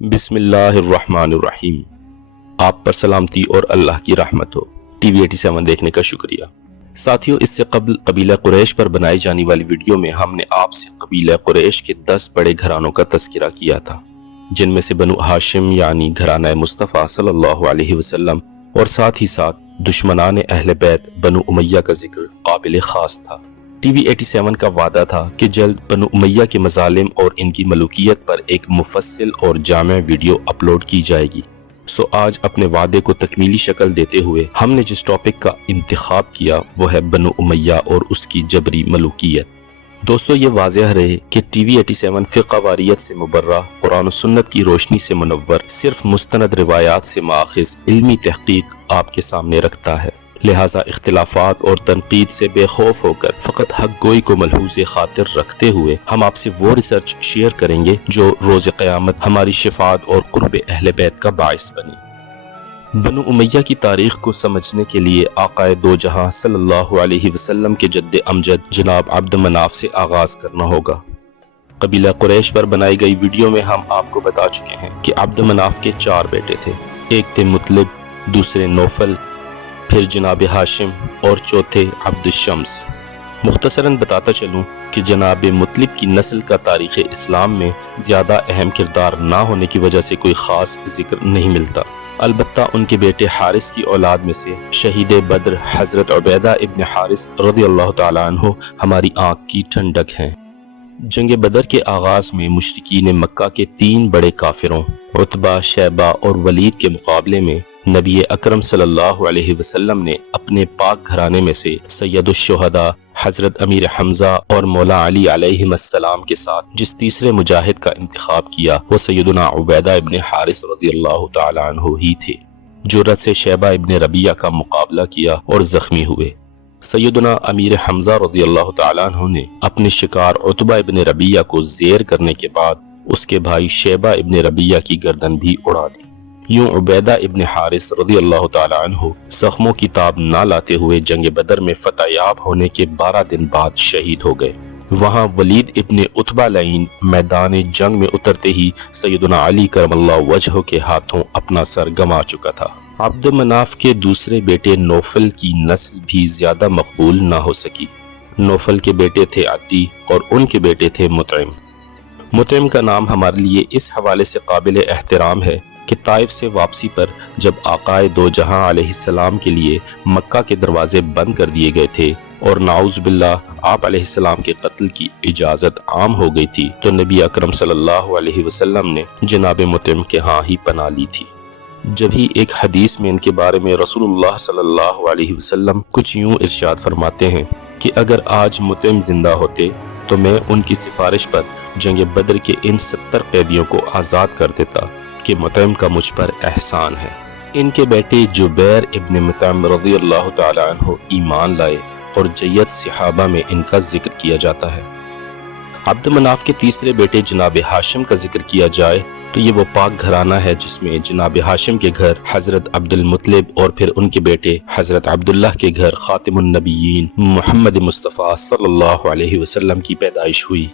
بسم اللہ الرحمن الرحیم۔ آپ پر سلامتی اور اللہ کی رحمت ہو۔ ٹی وی 87 دیکھنے کا شکریہ۔ ساتھیوں، اس سے قبل قبیلہ قریش پر بنائی جانے والی ویڈیو میں ہم نے آپ سے قبیلہ قریش کے 10 بڑے گھرانوں کا تذکرہ کیا تھا، جن میں سے بنو ہاشم یعنی گھرانہ مصطفیٰ صلی اللہ علیہ وسلم اور ساتھ ہی ساتھ دشمنان اہل بیت بنو امیہ کا ذکر قابل خاص تھا۔ ٹی وی 87 کا وعدہ تھا کہ جلد بنو امیہ کے مظالم اور ان کی ملوکیت پر ایک مفصل اور جامع ویڈیو اپلوڈ کی جائے گی۔ سو آج اپنے وعدے کو تکمیلی شکل دیتے ہوئے ہم نے جس ٹاپک کا انتخاب کیا وہ ہے بنو امیہ اور اس کی جبری ملوکیت۔ دوستو، یہ واضح رہے کہ ٹی وی 87 فرقہ واریت سے مبرہ، قرآن و سنت کی روشنی سے منور، صرف مستند روایات سے ماخذ علمی تحقیق آپ کے سامنے رکھتا ہے، لہٰذا اختلافات اور تنقید سے بے خوف ہو کر فقط حق گوئی کو ملحوظ خاطر رکھتے ہوئے ہم آپ سے وہ ریسرچ شیئر کریں گے جو روز قیامت ہماری شفاعت اور قرب اہل بیت کا باعث بنے۔ بنو امیہ کی تاریخ کو سمجھنے کے لیے آقائے دو جہاں صلی اللہ علیہ وسلم کے جد امجد جناب عبد مناف سے آغاز کرنا ہوگا۔ قبیلہ قریش پر بنائی گئی ویڈیو میں ہم آپ کو بتا چکے ہیں کہ عبد مناف کے 4 بیٹے تھے، ایک تھے مطلب، دوسرے نوفل، پھر جناب ہاشم اور چوتھے عبد الشمس۔ مختصراً بتاتا چلوں کہ جناب مطلب کی نسل کا تاریخ اسلام میں زیادہ اہم کردار نہ ہونے کی وجہ سے کوئی خاص ذکر نہیں ملتا، البتہ ان کے بیٹے حارث کی اولاد میں سے شہید بدر حضرت عبیدہ ابن حارث رضی اللہ تعالیٰ عنہ ہماری آنکھ کی ٹھنڈک ہیں۔ جنگ بدر کے آغاز میں مشرکین مکہ کے 3 بڑے کافروں عتبہ، شیبہ اور ولید کے مقابلے میں نبی اکرم صلی اللہ علیہ وسلم نے اپنے پاک گھرانے میں سے سید الشہداء حضرت امیر حمزہ اور مولا علی علیہ السلام کے ساتھ جس تیسرے مجاہد کا انتخاب کیا وہ سیدنا عبیدہ ابن حارث رضی اللہ تعالی عنہ ہی تھے۔ جرأت سے شیبہ ابن ربیعہ کا مقابلہ کیا اور زخمی ہوئے۔ سیدنا امیر حمزہ رضی اللہ تعالی عنہ نے اپنے شکار عتبہ ابن ربیعہ کو زیر کرنے کے بعد اس کے بھائی شیبہ ابن ربیعہ کی گردن بھی اڑا دی۔ یوں عبیدہ ابن حارث رضی اللہ تعالی عنہ زخموں کی تاب نہ لاتے ہوئے جنگ بدر میں فتح یاب ہونے کے 12 دن بعد شہید ہو گئے۔ وہاں ولید ابن عتبہ لعین میدان جنگ میں اترتے ہی سیدنا علی کرم اللہ وجہہ کے ہاتھوں اپنا سر گنوا چکا تھا۔ عبد مناف کے دوسرے بیٹے نوفل کی نسل بھی زیادہ مقبول نہ ہو سکی۔ نوفل کے بیٹے تھے عدی اور ان کے بیٹے تھے مطعم۔ مطعم کا نام ہمارے لیے اس حوالے سے قابل احترام ہے کہ طائف سے واپسی پر جب آقائے دو جہاں علیہ السلام کے لیے مکہ کے دروازے بند کر دیے گئے تھے اور نعوذ باللہ آپ علیہ السلام کے قتل کی اجازت عام ہو گئی تھی تو نبی اکرم صلی اللہ علیہ وسلم نے جناب مطعم کے ہاں ہی پناہ لی تھی۔ جب ہی ایک حدیث میں ان کے بارے میں رسول اللہ صلی اللہ علیہ وسلم کچھ یوں ارشاد فرماتے ہیں کہ اگر آج مطعم زندہ ہوتے تو میں ان کی سفارش پر جنگ بدر کے ان 70 قیدیوں کو آزاد کر دیتا کہ مطعم کا مجھ پر احسان ہے۔ ان کے بیٹے جبیر ابن مطعم رضی اللہ تعالی عنہ ایمان لائے اور جیت صحابہ میں ان کا ذکر کیا جاتا ہے۔ عبد مناف کے تیسرے بیٹے جناب ہاشم کا ذکر کیا جائے تو یہ وہ پاک گھرانہ ہے جس میں جناب ہاشم کے گھر حضرت عبد المطلب اور پھر ان کے بیٹے حضرت عبداللہ کے گھر خاتم النبیین محمد مصطفیٰ صلی اللہ علیہ وسلم کی پیدائش ہوئی۔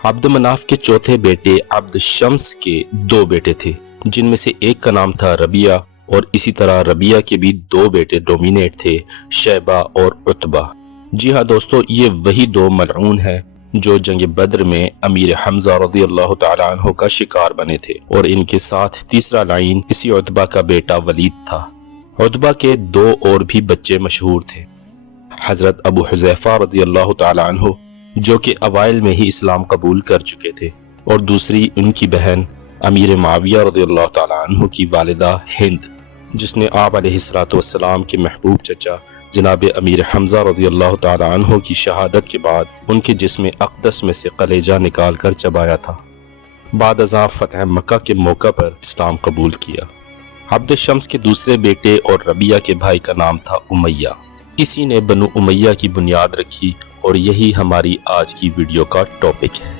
عبد مناف کے چوتھے بیٹے عبد الشمس کے 2 بیٹے تھے، جن میں سے ایک کا نام تھا ربیعہ اور اسی طرح ربیعہ کے بھی 2 بیٹے ڈومینیٹ تھے، شیبہ اور عتبہ۔ جی ہاں دوستو، یہ وہی 2 ملعون ہیں جو جنگ بدر میں امیر حمزہ رضی اللہ تعالی عنہ کا شکار بنے تھے، اور ان کے ساتھ تیسرا لعین اسی عتبہ کا بیٹا ولید تھا۔ عتبہ کے 2 اور بھی بچے مشہور تھے، حضرت ابو حذیفہ رضی اللہ تعالی عنہ جو کہ اوائل میں ہی اسلام قبول کر چکے تھے، اور دوسری ان کی بہن امیر معاویہ رضی اللہ تعالی عنہ کی والدہ ہند، جس نے آپ علیہ السلام کے محبوب چچا جناب امیر حمزہ رضی اللہ تعالی عنہ کی شہادت کے بعد ان کے جسم اقدس میں سے کلیجہ نکال کر چبایا تھا۔ بعد ازاں فتح مکہ کے موقع پر اسلام قبول کیا۔ عبد الشمس کے دوسرے بیٹے اور ربیعہ کے بھائی کا نام تھا امیہ۔ اسی نے بنو امیہ کی بنیاد رکھی اور یہی ہماری آج کی ویڈیو کا ٹاپک ہے۔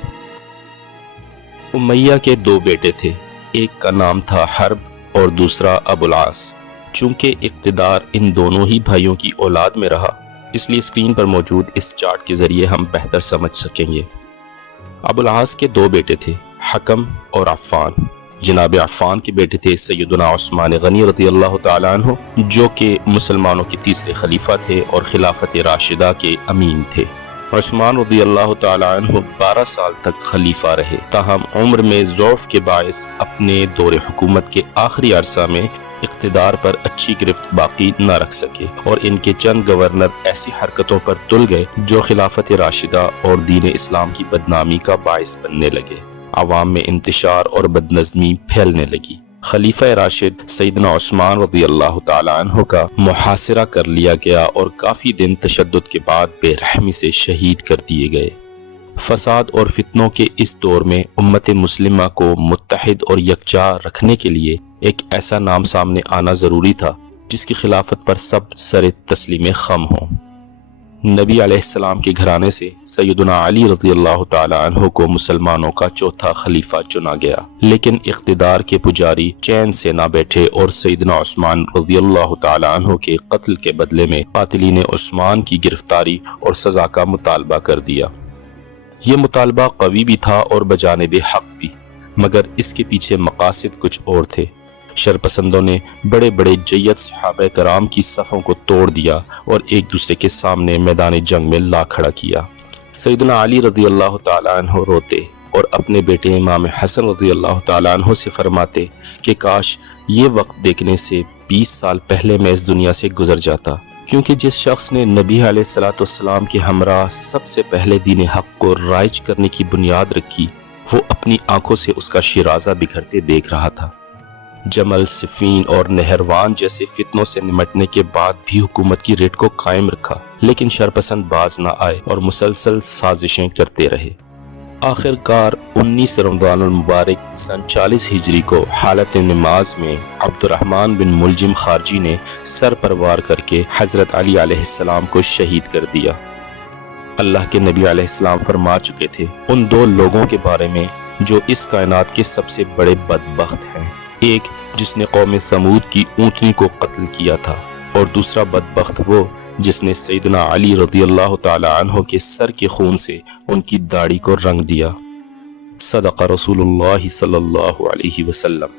امیہ کے 2 بیٹے تھے، ایک کا نام تھا حرب اور دوسرا ابو العاص۔ چونکہ اقتدار ان دونوں ہی بھائیوں کی اولاد میں رہا، اس لیے اسکرین پر موجود اس چارٹ کے ذریعے ہم بہتر سمجھ سکیں گے۔ ابو العاص کے 2 بیٹے تھے، حکم اور عفان۔ جناب عفان کے بیٹے تھے سیدنا عثمان غنی رضی اللہ تعالیٰ عنہ، جو کہ مسلمانوں کے تیسرے خلیفہ تھے اور خلافت راشدہ کے امین تھے۔ عثمان رضی اللہ تعالیٰ عنہ 12 سال تک خلیفہ رہے، تاہم عمر میں ضعف کے باعث اپنے دور حکومت کے آخری عرصہ میں اقتدار پر اچھی گرفت باقی نہ رکھ سکے، اور ان کے چند گورنر ایسی حرکتوں پر تل گئے جو خلافت راشدہ اور دین اسلام کی بدنامی کا باعث بننے لگے۔ عوام میں انتشار اور بدنظمی پھیلنے لگی۔ خلیفہ راشد سیدنا عثمان رضی اللہ تعالیٰ عنہ کا محاصرہ کر لیا گیا اور کافی دن تشدد کے بعد بے رحمی سے شہید کر دیے گئے۔ فساد اور فتنوں کے اس دور میں امت مسلمہ کو متحد اور یکجا رکھنے کے لیے ایک ایسا نام سامنے آنا ضروری تھا جس کی خلافت پر سب سر تسلیم خم ہوں۔ نبی علیہ السلام کے گھرانے سے سیدنا علی رضی اللہ تعالیٰ عنہ کو مسلمانوں کا چوتھا خلیفہ چنا گیا، لیکن اقتدار کے پجاری چین سے نہ بیٹھے اور سیدنا عثمان رضی اللہ تعالیٰ عنہ کے قتل کے بدلے میں قاتلین عثمان کی گرفتاری اور سزا کا مطالبہ کر دیا۔ یہ مطالبہ قوی بھی تھا اور بجانب حق بھی، مگر اس کے پیچھے مقاصد کچھ اور تھے۔ شرپسندوں نے بڑے بڑے جید صحابہ کرام کی صفوں کو توڑ دیا اور ایک دوسرے کے سامنے میدان جنگ میں لا کھڑا کیا۔ سیدنا علی رضی اللہ تعالیٰ عنہ روتے اور اپنے بیٹے امام حسن رضی اللہ تعالیٰ عنہ سے فرماتے کہ کاش یہ وقت دیکھنے سے 20 سال پہلے میں اس دنیا سے گزر جاتا، کیونکہ جس شخص نے نبی علیہ السلام کے ہمراہ سب سے پہلے دین حق کو رائج کرنے کی بنیاد رکھی، وہ اپنی آنکھوں سے اس کا شیرازہ بکھرتے دیکھ رہا تھا۔ جمل، صفین اور نہروان جیسے فتنوں سے نمٹنے کے بعد بھی حکومت کی ریٹ کو قائم رکھا، لیکن شرپسند باز نہ آئے اور مسلسل سازشیں کرتے رہے۔ آخر کار 19 رمضان المبارک سن 40 ہجری کو حالت نماز میں عبد الرحمن بن ملجم خارجی نے سر پروار کر کے حضرت علی علیہ السلام کو شہید کر دیا۔ اللہ کے نبی علیہ السلام فرما چکے تھے ان دو لوگوں کے بارے میں جو اس کائنات کے سب سے بڑے بدبخت ہیں، ایک جس نے قوم سمود کی اونٹنی کو قتل کیا تھا، اور دوسرا بدبخت وہ جس نے سیدنا علی رضی اللہ تعالی عنہ کے سر کے خون سے ان کی داڑھی کو رنگ دیا۔ صدق رسول اللہ صلی اللہ علیہ وسلم۔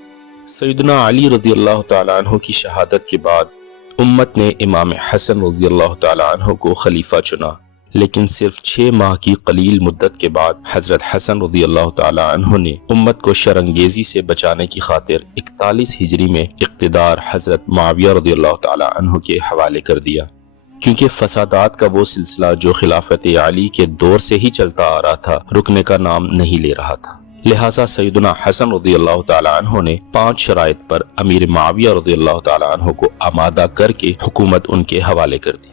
سیدنا علی رضی اللہ تعالی عنہ کی شہادت کے بعد امت نے امام حسن رضی اللہ تعالی عنہ کو خلیفہ چنا، لیکن صرف 6 ماہ کی قلیل مدت کے بعد حضرت حسن رضی اللہ تعالی عنہ نے امت کو شرانگیزی سے بچانے کی خاطر 41 ہجری میں اقتدار حضرت معاویہ رضی اللہ تعالی عنہ کے حوالے کر دیا، کیونکہ فسادات کا وہ سلسلہ جو خلافت علی کے دور سے ہی چلتا آ رہا تھا رکنے کا نام نہیں لے رہا تھا۔ لہٰذا سیدنا حسن رضی اللہ تعالی عنہ نے 5 شرائط پر امیر معاویہ رضی اللہ تعالی عنہ کو آمادہ کر کے حکومت ان کے حوالے کر دی۔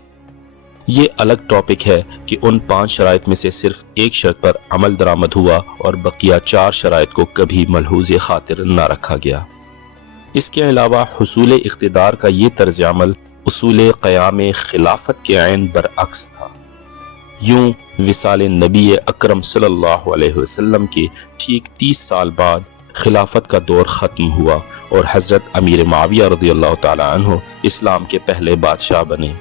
یہ الگ ٹاپک ہے کہ ان 5 شرائط میں سے صرف ایک شرط پر عمل درآمد ہوا اور بقیہ 4 شرائط کو کبھی ملحوظ خاطر نہ رکھا گیا۔ اس کے علاوہ حصول اقتدار کا یہ طرز عمل اصول قیام خلافت کے عین برعکس تھا۔ یوں وصال نبی اکرم صلی اللہ علیہ وسلم کے ٹھیک 30 سال بعد خلافت کا دور ختم ہوا اور حضرت امیر معاویہ رضی اللہ تعالی عنہ اسلام کے پہلے بادشاہ بنے،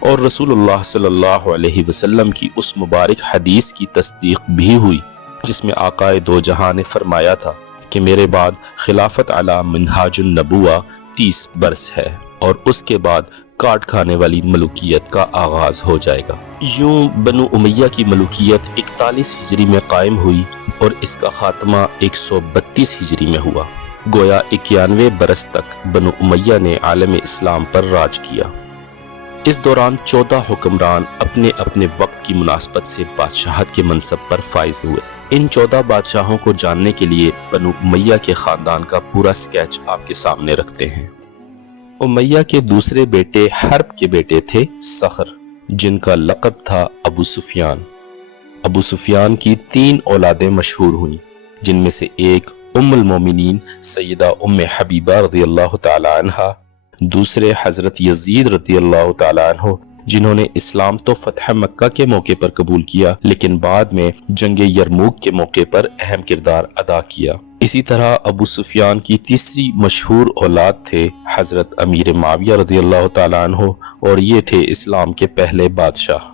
اور رسول اللہ صلی اللہ علیہ وسلم کی اس مبارک حدیث کی تصدیق بھی ہوئی جس میں آقا دو جہاں نے فرمایا تھا کہ میرے بعد خلافت علی منہاج النبوہ 30 برس ہے، اور اس کے بعد کاٹ کھانے والی ملوکیت کا آغاز ہو جائے گا۔ یوں بنو امیہ کی ملوکیت 41 ہجری میں قائم ہوئی اور اس کا خاتمہ 132 ہجری میں ہوا۔ گویا 91 برس تک بنو امیہ نے عالم اسلام پر راج کیا۔ اس دوران 14 حکمران اپنے اپنے وقت کی مناسبت سے بادشاہت کے منصب پر فائز ہوئے۔ ان 14 بادشاہوں کو جاننے کے لیے بنو امیہ کے خاندان کا پورا سکیچ آپ کے سامنے رکھتے ہیں۔ امیہ کے دوسرے بیٹے حرب کے بیٹے تھے صخر، جن کا لقب تھا ابو سفیان۔ ابو سفیان کی 3 اولادیں مشہور ہوئیں، جن میں سے ایک ام المومنین سیدہ ام حبیبہ رضی اللہ تعالی عنہ، دوسرے حضرت یزید رضی اللہ تعالی عنہ جنہوں نے اسلام تو فتح مکہ کے موقع پر قبول کیا لیکن بعد میں جنگ یرموک کے موقع پر اہم کردار ادا کیا۔ اسی طرح ابو سفیان کی تیسری مشہور اولاد تھے حضرت امیر معاویہ رضی اللہ تعالی عنہ، اور یہ تھے اسلام کے پہلے بادشاہ۔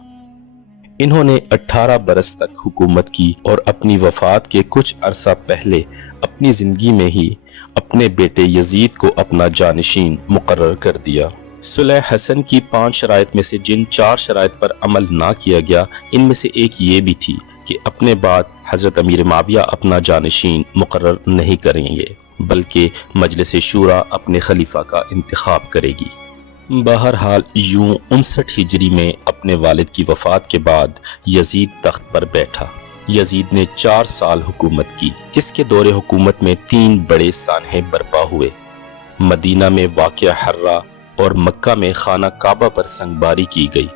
انہوں نے 18 برس تک حکومت کی اور اپنی وفات کے کچھ عرصہ پہلے اپنی زندگی میں ہی اپنے بیٹے یزید کو اپنا جانشین مقرر کر دیا۔ صلح حسن کی 5 شرائط میں سے جن 4 شرائط پر عمل نہ کیا گیا، ان میں سے ایک یہ بھی تھی کہ اپنے بعد حضرت امیر معاویہ اپنا جانشین مقرر نہیں کریں گے، بلکہ مجلس شورا اپنے خلیفہ کا انتخاب کرے گی۔ بہرحال یوں 59 ہجری میں اپنے والد کی وفات کے بعد یزید تخت پر بیٹھا۔ یزید نے 4 سال حکومت کی۔ اس کے دور حکومت میں 3 بڑے سانحے برپا ہوئے۔ مدینہ میں واقع حرہ اور مکہ میں خانہ کعبہ پر سنگباری کی گئی،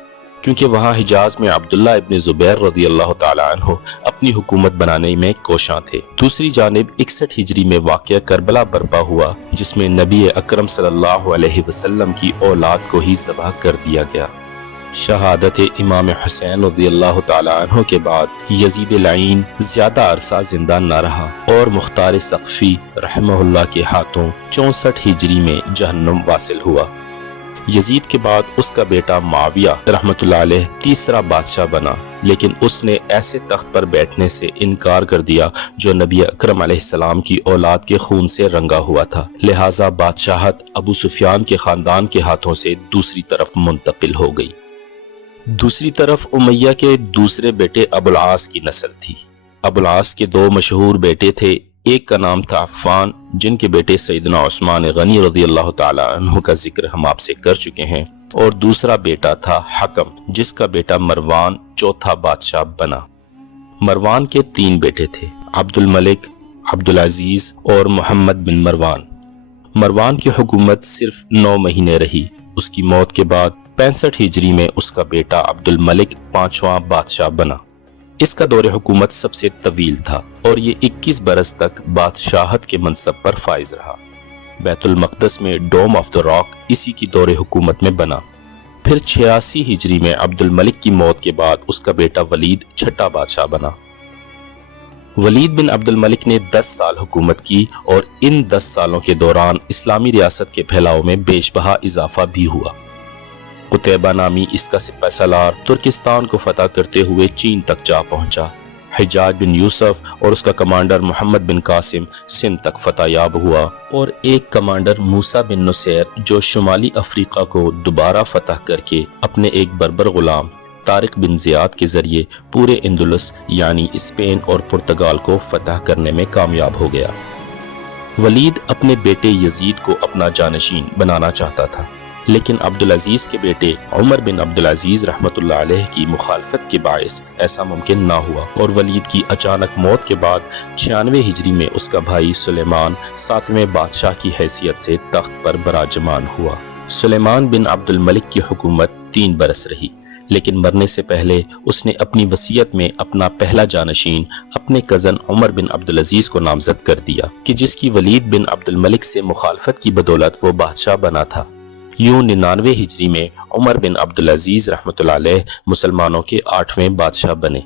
کیونکہ وہاں حجاز میں عبداللہ ابن زبیر رضی اللہ تعالیٰ عنہ اپنی حکومت بنانے میں کوشاں تھے۔ دوسری جانب 61 ہجری میں واقع کربلا برپا ہوا، جس میں نبی اکرم صلی اللہ علیہ وسلم کی اولاد کو ہی ذبح کر دیا گیا۔ شہادت امام حسین رضی اللہ تعالیٰ عنہ کے بعد یزید لعین زیادہ عرصہ زندہ نہ رہا اور مختار ثقفی رحمہ اللہ کے ہاتھوں 64 ہجری میں جہنم واصل ہوا۔ یزید کے بعد اس کا بیٹا معاویہ رحمۃ اللہ علیہ تیسرا بادشاہ بنا، لیکن اس نے ایسے تخت پر بیٹھنے سے انکار کر دیا جو نبی اکرم علیہ السلام کی اولاد کے خون سے رنگا ہوا تھا، لہٰذا بادشاہت ابو سفیان کے خاندان کے ہاتھوں سے دوسری طرف منتقل ہو گئی۔ دوسری طرف امیہ کے دوسرے بیٹے ابو العاص کی نسل تھی۔ ابو العاص کے 2 مشہور بیٹے تھے، ایک کا نام تھا عفان، جن کے بیٹے سیدنا عثمان غنی رضی اللہ تعالی عنہ کا ذکر ہم آپ سے کر چکے ہیں، اور دوسرا بیٹا تھا حکم، جس کا بیٹا مروان چوتھا بادشاہ بنا۔ مروان کے 3 بیٹے تھے، عبد الملک، عبد العزیز اور محمد بن مروان۔ مروان کی حکومت صرف 9 مہینے رہی۔ اس کی موت کے بعد 65 ہجری میں اس کا بیٹا عبد الملک 5واں بادشاہ بنا۔ اس کا دور حکومت سب سے طویل تھا اور یہ 21 برس تک بادشاہت کے منصب پر فائز رہا۔ بیت المقدس میں ڈوم آف دا راک اسی کی دور حکومت میں بنا۔ پھر 86 ہجری میں عبد الملک کی موت کے بعد اس کا بیٹا ولید 6واں بادشاہ بنا۔ ولید بن عبد الملک نے 10 سال حکومت کی اور ان 10 سالوں کے دوران اسلامی ریاست کے پھیلاؤ میں بیش بہا اضافہ بھی ہوا۔ قتیبہ نامی اس کا سپہ سالار ترکستان کو فتح کرتے ہوئے چین تک جا پہنچا۔ حجاج بن یوسف اور اس کا کمانڈر محمد بن قاسم سندھ تک فتح یاب ہوا، اور ایک کمانڈر موسیٰ بن نصیر جو شمالی افریقہ کو دوبارہ فتح کر کے اپنے ایک بربر غلام طارق بن زیاد کے ذریعے پورے اندلس یعنی اسپین اور پرتگال کو فتح کرنے میں کامیاب ہو گیا۔ ولید اپنے بیٹے یزید کو اپنا جانشین بنانا چاہتا تھا، لیکن عبدالعزیز کے بیٹے عمر بن عبدالعزیز رحمۃ اللہ علیہ کی مخالفت کے باعث ایسا ممکن نہ ہوا، اور ولید کی اچانک موت کے بعد 96 ہجری میں اس کا بھائی سلیمان 7ویں بادشاہ کی حیثیت سے تخت پر براجمان ہوا۔ سلیمان بن عبد الملک کی حکومت 3 برس رہی، لیکن مرنے سے پہلے اس نے اپنی وصیت میں اپنا پہلا جانشین اپنے کزن عمر بن عبدالعزیز کو نامزد کر دیا کہ جس کی ولید بن عبد الملک سے مخالفت کی بدولت وہ بادشاہ بنا تھا۔ یوں 99 ہجری میں عمر بن عبدالعزیز رحمۃ اللہ علیہ مسلمانوں کے 8ویں بادشاہ بنے۔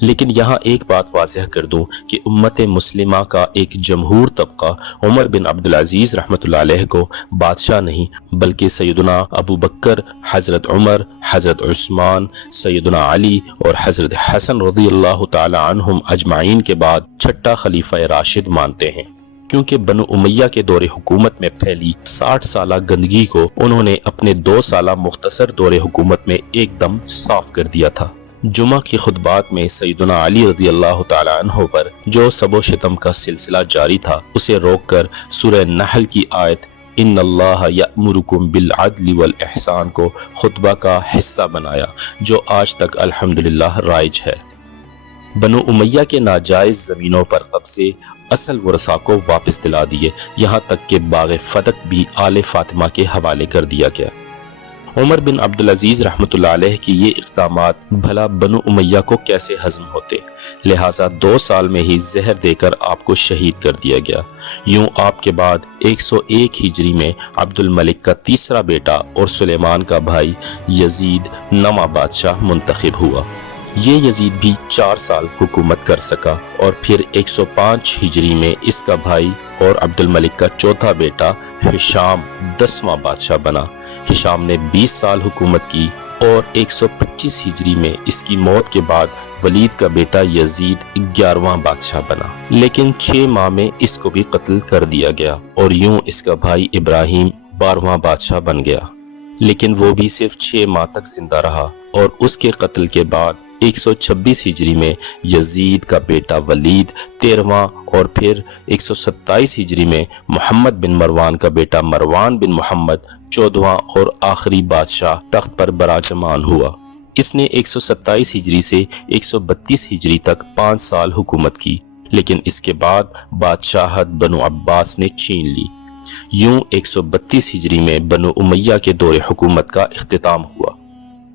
لیکن یہاں ایک بات واضح کر دوں کہ امت مسلمہ کا ایک جمہور طبقہ عمر بن عبدالعزیز رحمۃ اللہ علیہ کو بادشاہ نہیں بلکہ سیدنا ابو بکر، حضرت عمر، حضرت عثمان، سیدنا علی اور حضرت حسن رضی اللہ تعالی عنہم اجمعین کے بعد 6واں خلیفہ راشد مانتے ہیں، کیونکہ بنو امیہ کے دور حکومت میں پھیلی 60 سالہ گندگی کو انہوں نے اپنے 2 سالہ مختصر دور حکومت میں ایک دم صاف کر دیا تھا۔ جمعہ کی خطبات میں سیدنا علی رضی اللہ تعالی عنہ پر جو سب و شتم کا سلسلہ جاری تھا، اسے روک کر سورہ نحل کی آیت ان اللہ یأمرکم بالعدل والاحسان کو خطبہ کا حصہ بنایا، جو آج تک الحمدللہ رائج ہے۔ بنو امیہ کے ناجائز زمینوں پر قبضے اصل ورثاء کو واپس دلا دیے، یہاں تک کہ باغ فتق بھی آل فاطمہ کے حوالے کر دیا گیا۔ عمر بن عبدالعزیز رحمۃ اللہ علیہ کی یہ اقدامات بھلا بنو امیہ کو کیسے ہضم ہوتے، لہٰذا 2 سال میں ہی زہر دے کر آپ کو شہید کر دیا گیا۔ یوں آپ کے بعد 101 ہجری میں عبد الملک کا تیسرا بیٹا اور سلیمان کا بھائی یزید 9واں بادشاہ منتخب ہوا۔ یہ یزید بھی 4 سال حکومت کر سکا، اور پھر 105 ہجری میں اس کا بھائی اور عبد الملک کا چوتھا بیٹا ہشام 10واں بادشاہ بنا۔ ہشام نے 20 سال حکومت کی اور 125 ہجری میں اس کی موت کے بعد ولید کا بیٹا یزید 11واں بادشاہ بنا، لیکن 6 ماہ میں اس کو بھی قتل کر دیا گیا اور یوں اس کا بھائی ابراہیم 12واں بادشاہ بن گیا، لیکن وہ بھی صرف 6 ماہ تک زندہ رہا اور اس کے قتل کے بعد 126 ہجری میں یزید کا بیٹا ولید 13واں اور پھر 127 ہجری میں محمد بن مروان کا بیٹا مروان بن محمد 14واں اور آخری بادشاہ تخت پر براجمان ہوا۔ اس نے 127 ہجری سے 132 ہجری تک 5 سال حکومت کی، لیکن اس کے بعد بادشاہت بنو عباس نے چھین لی۔ یوں 132 ہجری میں بنو امیہ کے دور حکومت کا اختتام ہوا۔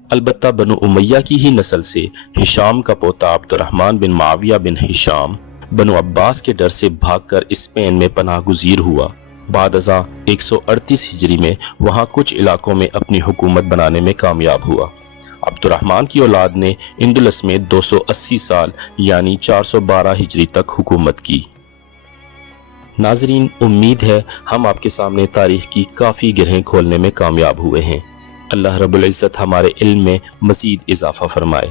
البتہ بنو امیہ کی ہی نسل سے ہشام کا پوتا عبد الرحمن بن معاویہ بن ہشام بنو عباس کے ڈر سے بھاگ کر اسپین میں پناہ گزیر ہوا۔ بعد ازاں 138 ہجری میں وہاں کچھ علاقوں میں اپنی حکومت بنانے میں کامیاب ہوا۔ عبد الرحمن کی اولاد نے اندلس میں 280 سال یعنی 412 ہجری تک حکومت کی۔ ناظرین، امید ہے ہم آپ کے سامنے تاریخ کی کافی گرہیں کھولنے میں کامیاب ہوئے ہیں۔ اللہ رب العزت ہمارے علم میں مزید اضافہ فرمائے۔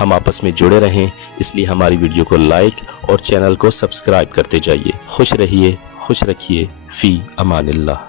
ہم آپس میں جڑے رہیں، اس لیے ہماری ویڈیو کو لائک اور چینل کو سبسکرائب کرتے جائیے۔ خوش رہیے، خوش رکھیے، فی امان اللہ۔